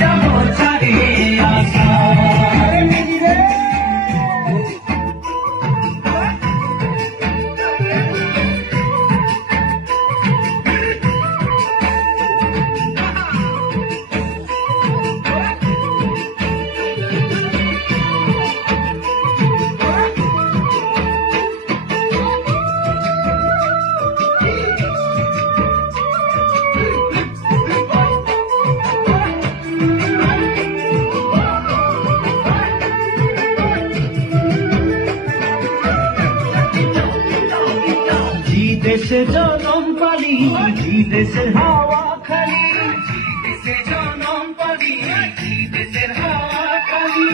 যাবো ছাড়িয়ে আসা। দেশে জনম পালি দেশের হাওয়া খালি, দেশে জনম পালি দেশের হাওয়া খালি।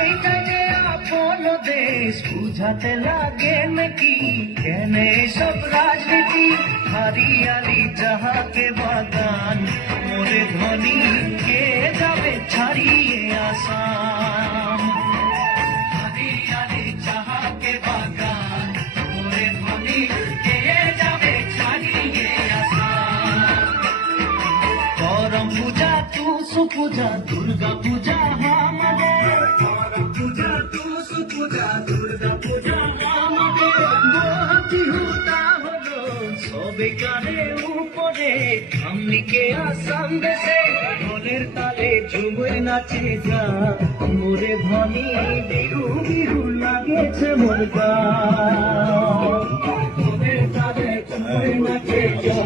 এইটাকে আপন দেশ বুঝাতে লাগে নাকি? কেন সব রাজনীতি হারিয়ালি যাহাকে বাগান, মোরে ধনী কে যাবে ছাড়িয়ে আসাম। হারিয়ালি যাহাকে বাগান, মোরে ধনী পূজা টুসু পূজা দুর্গা পূজা আমাদের, পূজা টুসু পূজা দুর্গা পূজা আমাদের। বিহুটা হলো সবে কানে উপরে, আমলিকে আসাম দেশে ঢোলের তালে ঝুমুর নাচে যা। মোরে ধনী বিহু বিহু লাগেছে মোর গান, ঢোলের তালে ঝুমুর নাচে যা।